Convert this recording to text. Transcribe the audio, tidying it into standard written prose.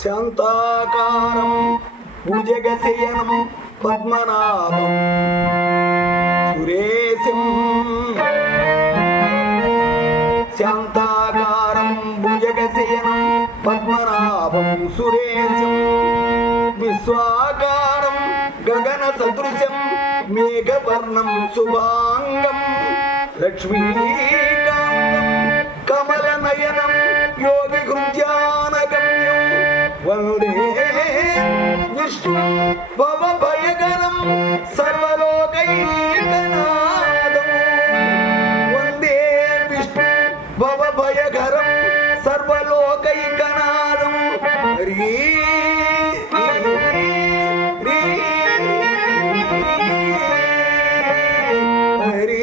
శాంతాకారం భుజగశయనం పద్మనాభం సురేశం శాంతాకారం భుజగశయనం పద్మనాభం సురేశం విశ్వాకారం గగన సదృశం మేఘవర్ణం శుభాంగం లక్ష్మీకాంతం కమలనయనం యోగి హృద్యానగమ్యం వందే విష్ణు భవభయకరం సర్వలోకైకనాథం వందే విష్ణు భవభయకరం సర్వలోకైకనాథం హరి హరి హరి